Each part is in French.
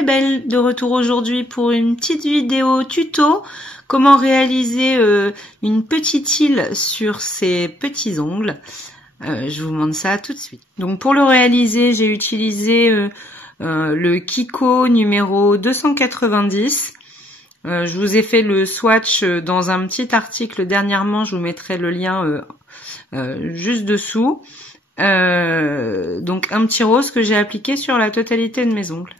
les belles, de retour aujourd'hui pour une petite vidéo tuto comment réaliser une petite île sur ses petits ongles. Je vous montre ça tout de suite. Donc pour le réaliser, j'ai utilisé le Kiko numéro 290. Je vous ai fait le swatch dans un petit article dernièrement, je vous mettrai le lien juste dessous. Donc un petit rose que j'ai appliqué sur la totalité de mes ongles.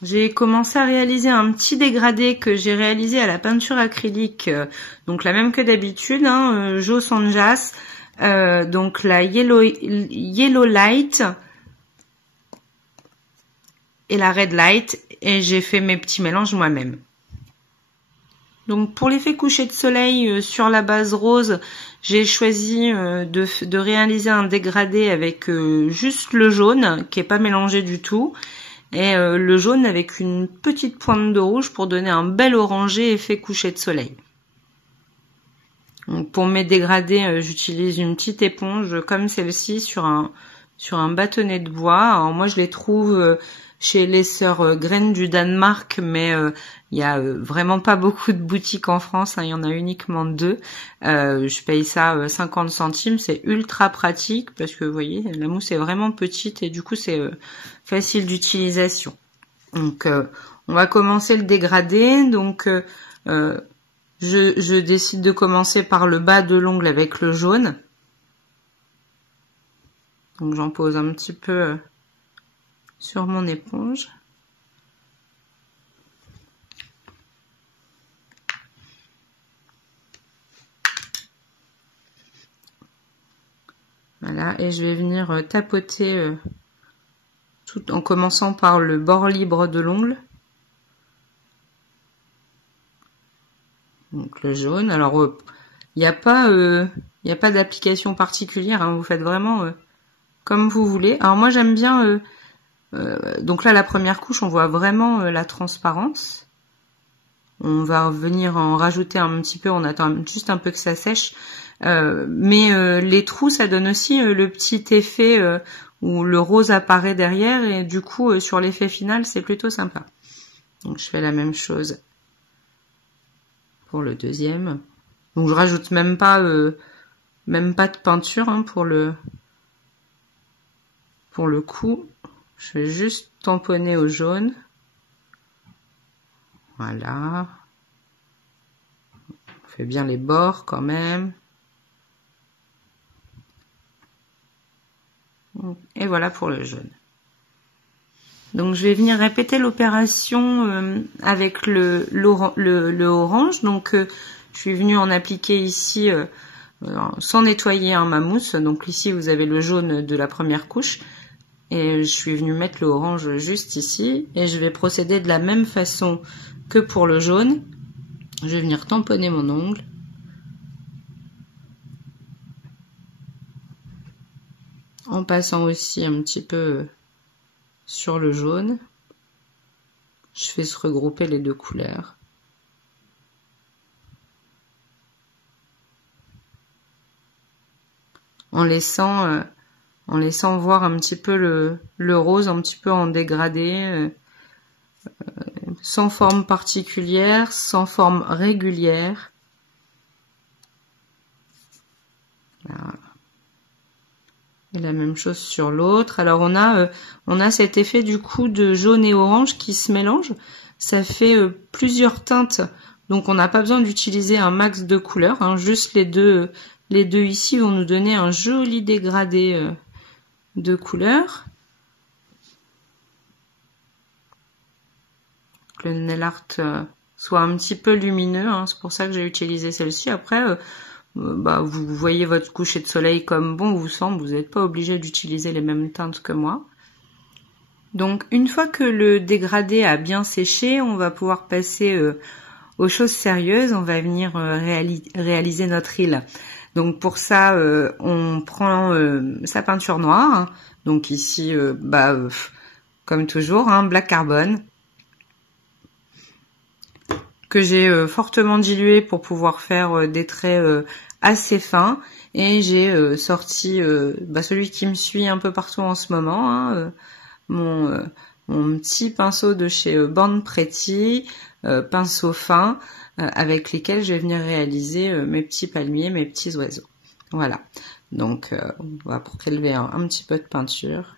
J'ai commencé à réaliser un petit dégradé que j'ai réalisé à la peinture acrylique, donc la même que d'habitude, hein, Joe Sanjas, donc la Yellow Light et la Red Light, et j'ai fait mes petits mélanges moi-même. Donc pour l'effet coucher de soleil sur la base rose, j'ai choisi de réaliser un dégradé avec juste le jaune, qui est pas mélangé du tout, et le jaune avec une petite pointe de rouge pour donner un bel orangé effet coucher de soleil. Donc pour mes dégradés, j'utilise une petite éponge comme celle-ci sur un bâtonnet de bois. Alors moi je les trouve chez les sœurs Graines du Danemark, mais il y a vraiment pas beaucoup de boutiques en France, hein, il y en a uniquement 2. Je paye ça 50 centimes, c'est ultra pratique parce que vous voyez, la mousse est vraiment petite et du coup c'est facile d'utilisation. Donc on va commencer le dégradé. Donc je décide de commencer par le bas de l'ongle avec le jaune. Donc j'en pose un petit peu sur mon éponge. Voilà, et je vais venir tapoter tout en commençant par le bord libre de l'ongle. Donc le jaune. Alors il n'y a pas d'application particulière, hein, vous faites vraiment comme vous voulez. Alors moi j'aime bien donc là la première couche on voit vraiment la transparence. On va venir en rajouter un petit peu, on attend juste un peu que ça sèche. Mais les trous ça donne aussi le petit effet où le rose apparaît derrière et du coup sur l'effet final c'est plutôt sympa. Donc je fais la même chose pour le deuxième. Donc je rajoute même pas de peinture hein, pour le coup. Je vais juste tamponner au jaune. Voilà. On fait bien les bords quand même. Et voilà pour le jaune. Donc je vais venir répéter l'opération avec le orange. Donc je suis venue en appliquer ici sans nettoyer ma mousse. Donc ici vous avez le jaune de la première couche. Et je suis venue mettre le orange juste ici. Et je vais procéder de la même façon que pour le jaune. Je vais venir tamponner mon ongle. En passant aussi un petit peu sur le jaune. Je fais se regrouper les deux couleurs. En laissant voir un petit peu le rose, un petit peu en dégradé, sans forme particulière, sans forme régulière. Voilà. Et la même chose sur l'autre. Alors on a cet effet du coup de jaune et orange qui se mélange. Ça fait plusieurs teintes, donc on n'a pas besoin d'utiliser un max de couleurs. Hein. Juste les deux ici vont nous donner un joli dégradé de couleurs. Que le nail art soit un petit peu lumineux, hein. C'est pour ça que j'ai utilisé celle-ci. Après vous voyez votre coucher de soleil comme bon vous semble, vous n'êtes pas obligé d'utiliser les mêmes teintes que moi. Donc une fois que le dégradé a bien séché, on va pouvoir passer aux choses sérieuses. On va venir réaliser notre île. Donc pour ça, on prend sa peinture noire. Hein. Donc ici, comme toujours, hein, Black Carbon, que j'ai fortement dilué pour pouvoir faire des traits assez fins. Et j'ai sorti celui qui me suit un peu partout en ce moment, hein, mon petit pinceau de chez Born Pretty, pinceau fin, avec lesquels je vais venir réaliser mes petits palmiers, mes petits oiseaux. Voilà, donc on va prélever un petit peu de peinture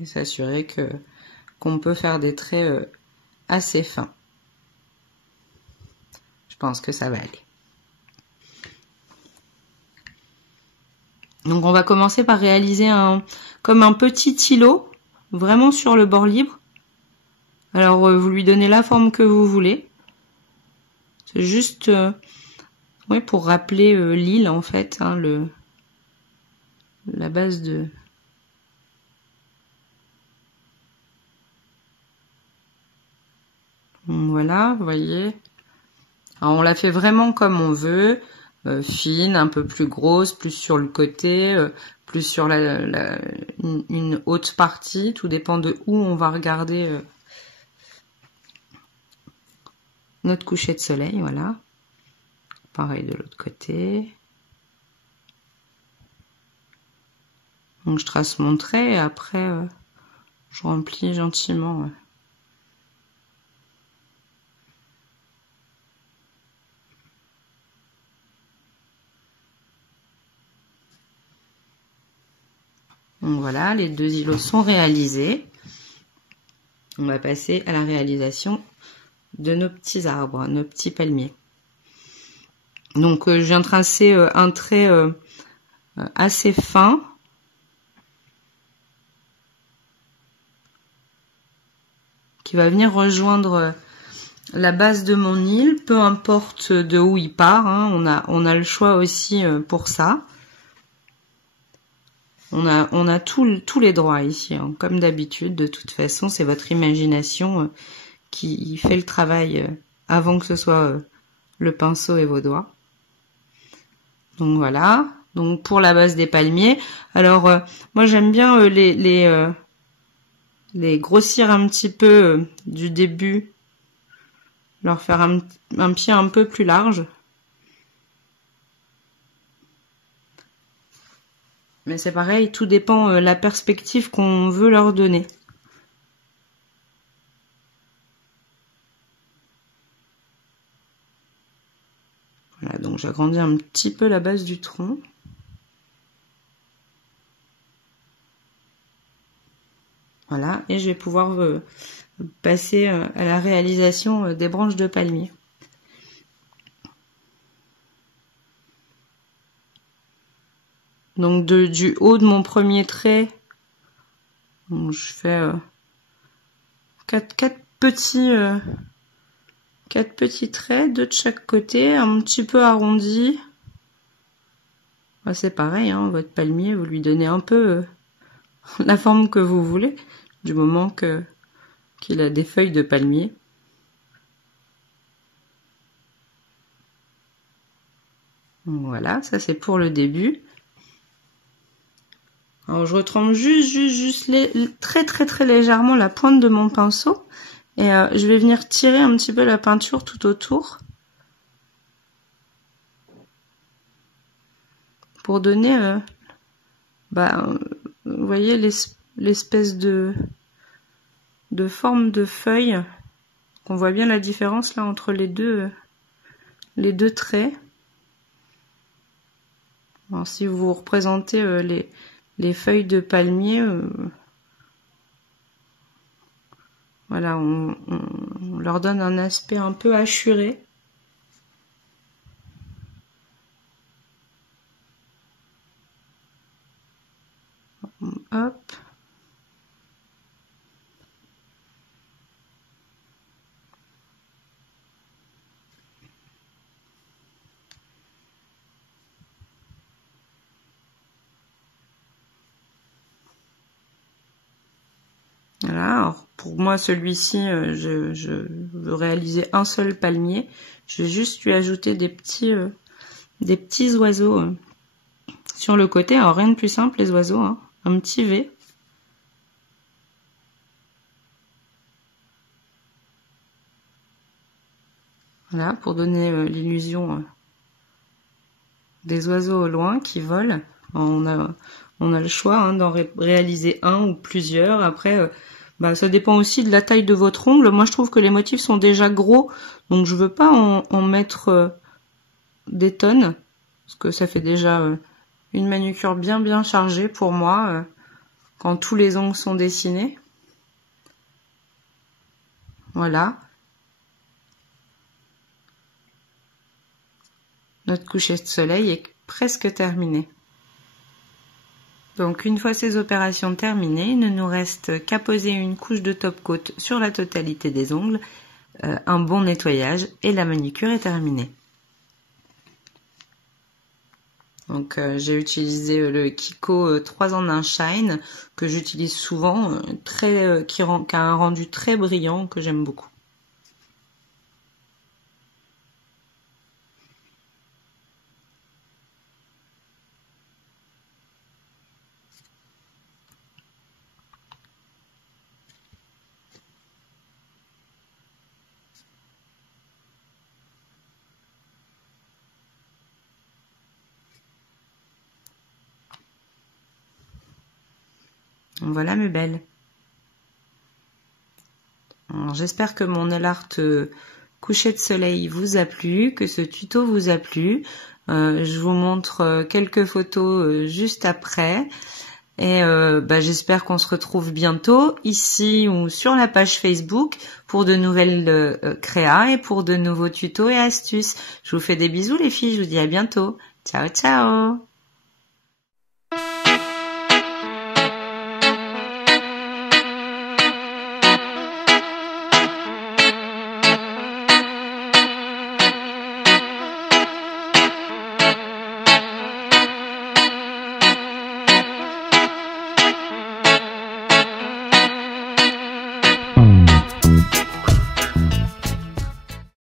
et s'assurer qu'on peut faire des traits assez fins. Je pense que ça va aller. Donc on va commencer par réaliser comme un petit îlot, vraiment sur le bord libre. Alors vous lui donnez la forme que vous voulez. C'est juste ouais, pour rappeler l'île en fait, hein, la base de... Voilà, vous voyez. Alors on la fait vraiment comme on veut, fine, un peu plus grosse, plus sur le côté, plus sur une haute partie, tout dépend de où on va regarder notre coucher de soleil, voilà. Pareil de l'autre côté. Donc je trace mon trait et après je remplis gentiment. Donc voilà, les deux îlots sont réalisés. On va passer à la réalisation de nos petits arbres, nos petits palmiers. Donc je viens tracer un trait assez fin. Qui va venir rejoindre la base de mon île, peu importe de où il part, hein, on a le choix aussi pour ça. On a tous les droits ici, hein, comme d'habitude. De toute façon, c'est votre imagination qui fait le travail avant que ce soit le pinceau et vos doigts. Donc voilà. Donc pour la base des palmiers, alors moi j'aime bien les grossir un petit peu du début, leur faire un pied un peu plus large. Mais c'est pareil, tout dépend la perspective qu'on veut leur donner. Voilà, donc j'agrandis un petit peu la base du tronc. Voilà, et je vais pouvoir passer à la réalisation des branches de palmier. Donc du haut de mon premier trait, donc je fais quatre petits traits, deux de chaque côté, un petit peu arrondi. C'est pareil, hein, votre palmier, vous lui donnez un peu la forme que vous voulez, du moment qu'il a des feuilles de palmier. Voilà, ça c'est pour le début. Alors je retrempe juste très légèrement la pointe de mon pinceau et je vais venir tirer un petit peu la peinture tout autour pour donner, vous voyez l'espèce de forme de feuille. On voit bien la différence là entre les deux traits. Alors, si vous représentez les feuilles de palmier, voilà, on leur donne un aspect un peu hachuré. Hop. Voilà, alors pour moi celui-ci, je veux réaliser un seul palmier. Je vais juste lui ajouter des petits oiseaux sur le côté. Alors rien de plus simple les oiseaux, hein. Un petit V. Voilà, pour donner l'illusion des oiseaux au loin qui volent. On on a le choix hein, d'en réaliser un ou plusieurs. Après, ça dépend aussi de la taille de votre ongle. Moi, je trouve que les motifs sont déjà gros, donc je veux pas en mettre des tonnes, parce que ça fait déjà une manucure bien chargée pour moi quand tous les ongles sont dessinés. Voilà. Notre coucher de soleil est presque terminé. Donc une fois ces opérations terminées, il ne nous reste qu'à poser une couche de top coat sur la totalité des ongles, un bon nettoyage et la manucure est terminée. Donc j'ai utilisé le Kiko 3 en 1 Shine que j'utilise souvent, qui a un rendu très brillant que j'aime beaucoup. Voilà mes belles. J'espère que mon nail art coucher de soleil vous a plu, que ce tuto vous a plu. Je vous montre quelques photos juste après. Et j'espère qu'on se retrouve bientôt ici ou sur la page Facebook pour de nouvelles créas et pour de nouveaux tutos et astuces. Je vous fais des bisous les filles, je vous dis à bientôt. Ciao ciao.